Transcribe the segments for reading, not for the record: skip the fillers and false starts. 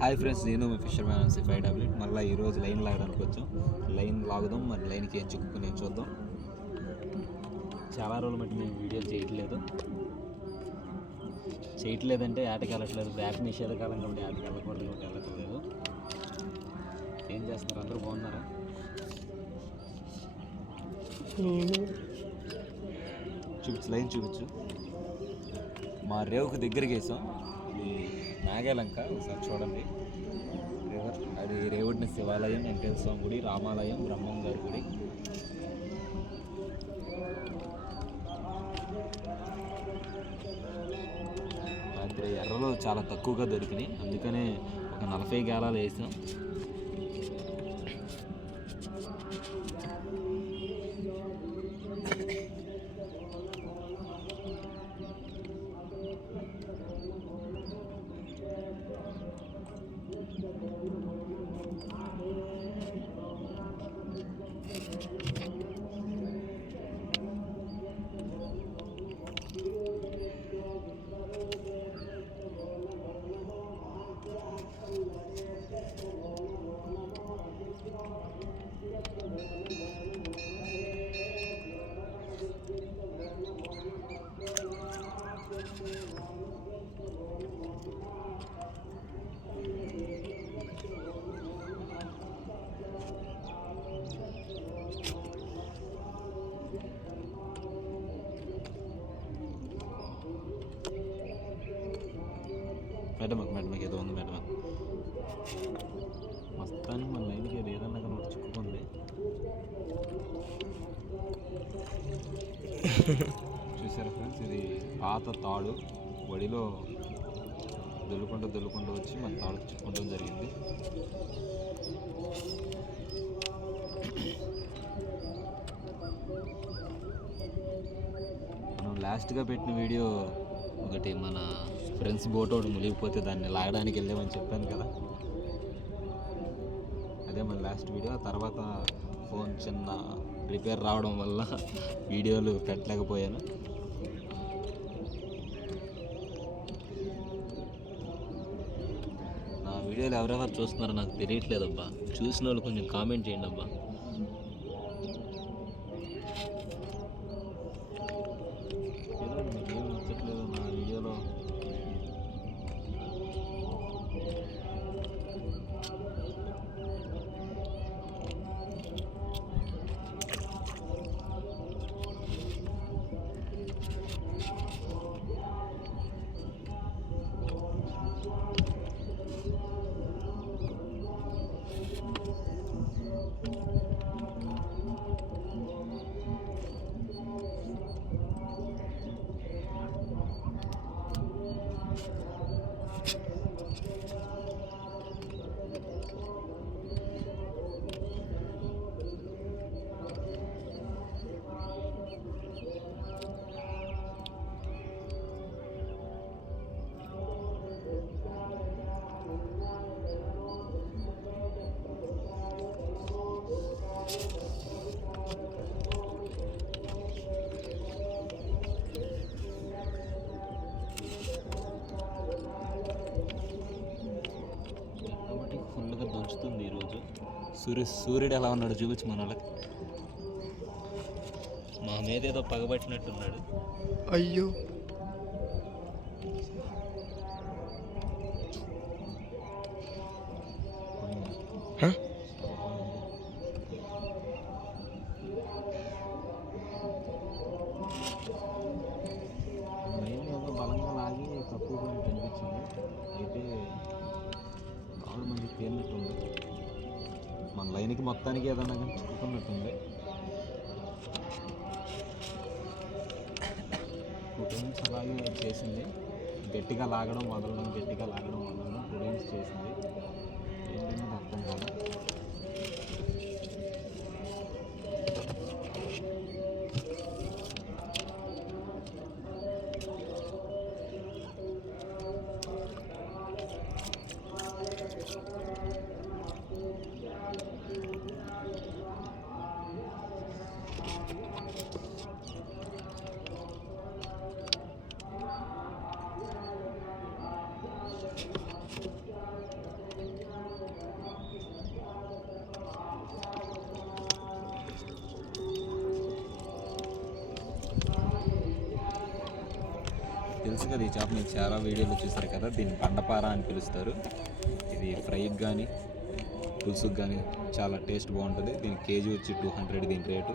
Hi friends, నేను మీ fissure man MC 5 tablet. మళ్ళీ ఈరోజు లైన్ లాగడానికి వచ్చాం. లైన్ లాగుదాం, మరి లైన్కి ఏం చిక్కుకుని చూద్దాం. చాలా రోజులు బట్టి మేము వీడియోలు చేయట్లేదంటే ఆటకి వెళ్ళట్లేదు. బ్యాట్ నిషేధకాలం కాబట్టి ఆటకి వెళ్ళకూడదు కాబట్టి వెళ్ళట్లేదు. ఏం చేస్తున్నారు? అందరూ బాగున్నారా? చూపించు, లైన్ చూపించు. మా రేవుకు దగ్గరికి వేసాం. ఇది నాగాలంక, ఒకసారి చూడండి. రివర్ అది రేవుడిని శివాలయం, వెంకటేశ్వర స్వామి గుడి, రామాలయం, బ్రహ్మం గారి గుడి. రాత్రి ఎర్రలు చాలా తక్కువగా దొరికినాయి, అందుకనే ఒక 40 గేలాలు వేసాం. మేడమకి ఏదో ఉంది. మేడమ మొత్తానికి మన లైన్కి ఏదన్నా కానీ ఒకటి చిక్కుకుంది. చూసారా ఫ్రెండ్స్, ఇది పాత తాడు. వడిలో దొల్లుకుంటూ వచ్చి మన తాడు చిక్కుకోవడం జరిగింది. మనం లాస్ట్గా పెట్టిన వీడియో ఒకటి, మన ఫ్రెండ్స్ బోట్ ఒకటి మునిగిపోతే దాన్ని లాగడానికి వెళ్ళామని చెప్పాను కదా, అదే మన లాస్ట్ వీడియో. ఆ తర్వాత ఫోన్ చిన్న రిపేర్ రావడం వల్ల వీడియోలు పెట్టలేకపోయాను. నా వీడియోలు ఎవరెవరు చూస్తున్నారో నాకు తెలియట్లేదబ్బా. చూసిన వాళ్ళు కొంచెం కామెంట్ చేయండి అబ్బా. ఏదో మీకు ఏం నచ్చట్లేదు నా వీడియోలో. ఫుల్గా దంచుతుంది ఈరోజు. సూర్యుడు ఎలా ఉన్నాడు చూపించు మన వాళ్ళకి. మా మీద ఏదో పగబట్టినట్టున్నాడు. అయ్యో, లైన్ ఏదో బలంగా లాగి తక్కువ పని కనిపించింది. అయితే కాళ్ళు మంచి తేలినట్టుంది. మన లైన్కి మొత్తానికి ఏదన్నా కానీ చిక్కుకున్నట్టుంది. 2 times అలాగే చేసింది. గట్టిగా లాగడం వదలడం 2 times చేసింది. ఏంటనేది అర్థం కాదు. కదా ఈ చేప మీరు చాలా వీడియోలో చూసారు కదా, దీన్ని బండపార అని పిలుస్తారు. ఇది ఫ్రైకి కానీ పులుసుకి కానీ చాలా టేస్ట్ బాగుంటుంది. దీని కేజీ వచ్చి 200 దీని రేటు.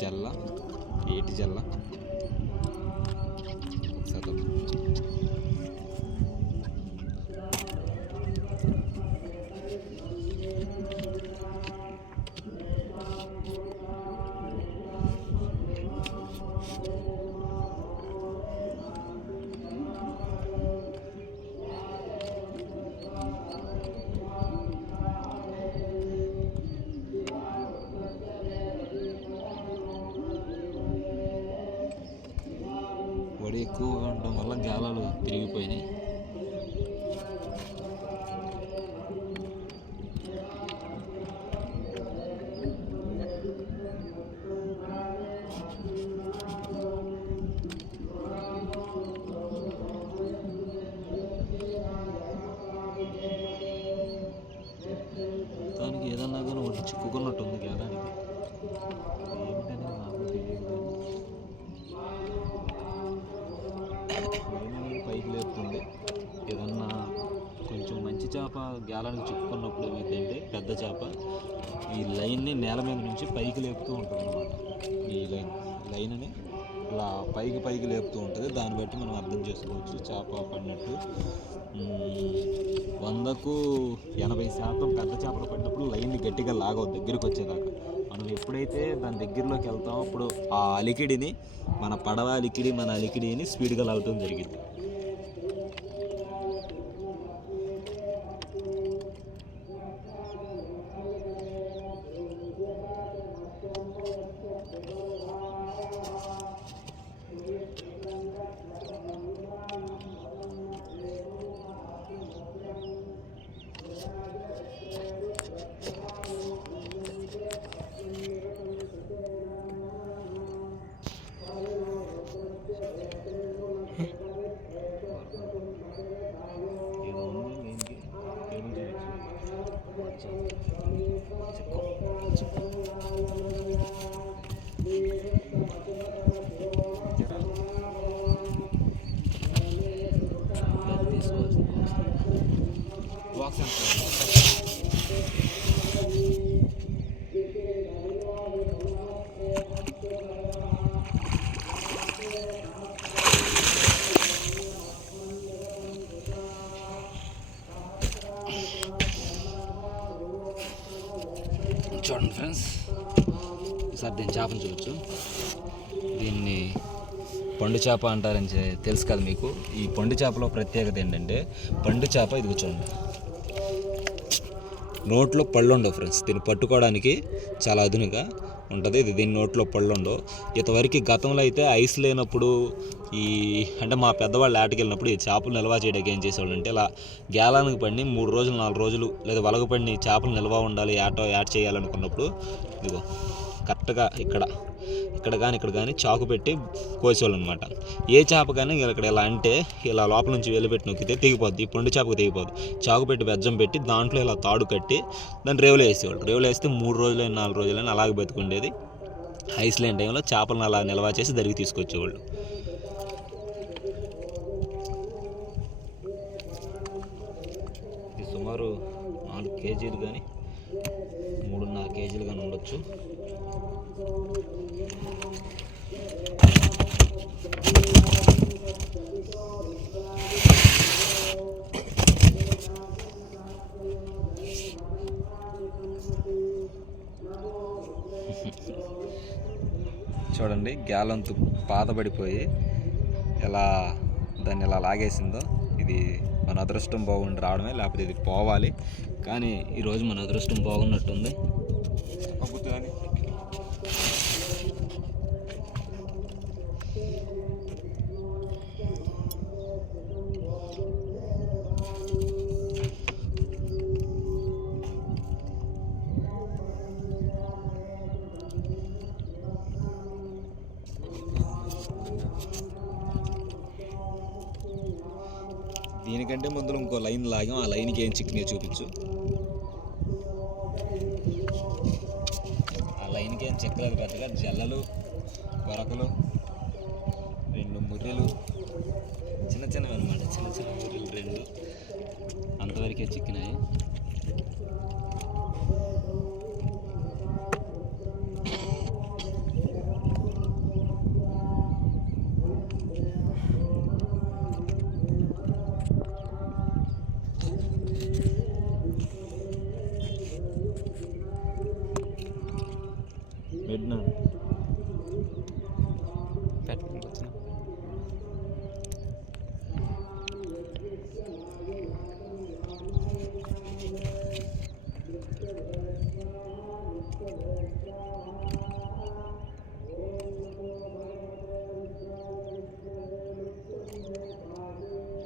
జల్ల, ఏటి జల్ల సగం. వడి ఎక్కువగా ఉండడం వల్ల గాలాలు తిరిగిపోయినాయి. దానికి ఏదన్నా కానీ ఒకటి చిక్కుకున్నట్టుంది గాలానికి. ఏమిటని నాకు తెలియదు. పైకి లేపుతుంది. ఏదన్నా కొంచెం మంచి చేప గాలానికి చిక్కుకున్నప్పుడు ఏమైందంటే పెద్ద చేప ఈ లైన్ని నేల మీద నుంచి పైకి లేపుతూ ఉంటుంది అన్నమాట. ఈ లైన్ని ఇలా పైకి లేపుతూ ఉంటుంది. దాన్ని బట్టి మనం అర్థం చేసుకోవచ్చు చేప పడినట్టు. 100కు 80% పెద్ద చేపలు పడినప్పుడు లైన్ని గట్టిగా లాగవు దగ్గరికి వచ్చేదాకా. మనం ఎప్పుడైతే దాని దగ్గరలోకి వెళ్తామో అప్పుడు ఆ అలికిడిని మన పడవ అలికిడి మన అలికిడిని స్పీడ్గా లాగటం జరిగింది. చూడండి ఫ్రెండ్స్, సార్ దీని చేపను చూడొచ్చు. దీన్ని పండు చేప అంటారని తెలుసు కదా మీకు. ఈ పండు చేపలో ప్రత్యేకత ఏంటంటే పండు చేప ఇది చూడండి, నోట్లో పళ్ళు ఉండవు ఫ్రెండ్స్. దీన్ని పట్టుకోవడానికి చాలా అదునుగా ఉంటుంది. దీని నోట్లో పళ్ళు ఉండవు. ఇంతవరకు గతంలో అయితే ఐస్ లేనప్పుడు అంటే మా పెద్దవాళ్ళు ఆటకి వెళ్ళినప్పుడు ఈ చేపలు నిల్వ చేయడానికి ఏం చేసేవాళ్ళు అంటే ఇలా గేలానికి పడిని 3 రోజులు 4 రోజులు లేదా వలగ పడిని చేపలు నిల్వ ఉండాలి యాడ్ చేయాలనుకున్నప్పుడు ఇదిగో కరెక్ట్గా ఇక్కడ కానీ చాకు పెట్టి కోసేవాళ్ళు అనమాట. ఏ చేప కానీ ఇక్కడ ఇలా అంటే ఇలా లోపల నుంచి వెళ్ళిపెట్టి నొక్కితే తెగిపోద్ది. పండు చేపకు తెగిపోద్ది. చాకు పెట్టి బెజ్జం పెట్టి దాంట్లో ఇలా తాడు కట్టి దాన్ని రేవులో వేసేవాళ్ళు. రేవులో వేస్తే 3 రోజులైనా 4 రోజులైనా అలాగే బతుకుండేది. ఐస్ లేని టైంలో చేపలను అలా నిల్వ చేసి దరికి తీసుకొచ్చేవాళ్ళు. ఇది సుమారు 4 కేజీలు కానీ 3.5 కేజీలు కానీ ఉండొచ్చు. చూడండి గ్యాలంతు పాతబడిపోయి ఎలా దాన్ని ఎలా లాగేసిందో. ఇది మన అదృష్టం బాగుండి రావడమే, లేకపోతే ఇది పోవాలి. కానీ ఈరోజు మన అదృష్టం బాగున్నట్టుంది. గుర్తుగాని దీనికంటే ముందు ఇంకో లైన్ లాగాం, ఆ లైన్కి ఏం చిక్కినాయో చూపించు. ఆ లైన్కి ఏం చిక్కలేదు పెద్దగా, జల్లలు, కొరకలు, 2 ముర్రెలు, చిన్న చిన్నవి అనమాట, చిన్న చిన్న ముర్రెలు 2 అంతవరకే చిక్కినాయి. పెట్టినా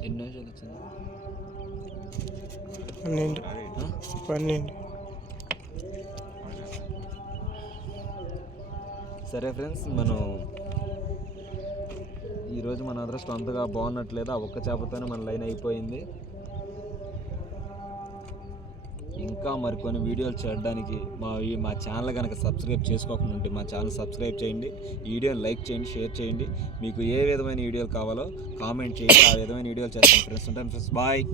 ఎన్నో చూపించింది 12. సరే ఫ్రెండ్స్, మనం ఈరోజు మన అదృష్టం అంతగా బాగున్నట్లేదు. ఆ ఒక్క చేపతోనే మన లైన్ అయిపోయింది. ఇంకా మరికొన్ని వీడియోలు చేయడానికి మా ఛానల్ కనుక సబ్స్క్రైబ్ చేసుకోకుండా ఉంటే మా ఛానల్ సబ్స్క్రైబ్ చేయండి, ఈ వీడియోని లైక్ చేయండి, షేర్ చేయండి. మీకు ఏ విధమైన వీడియోలు కావాలో కామెంట్ చేయండి, ఆ విధమైన వీడియోలు చేస్తాను ఫ్రెండ్స్. ఉంటాను ఫ్రెండ్స్, బాయ్.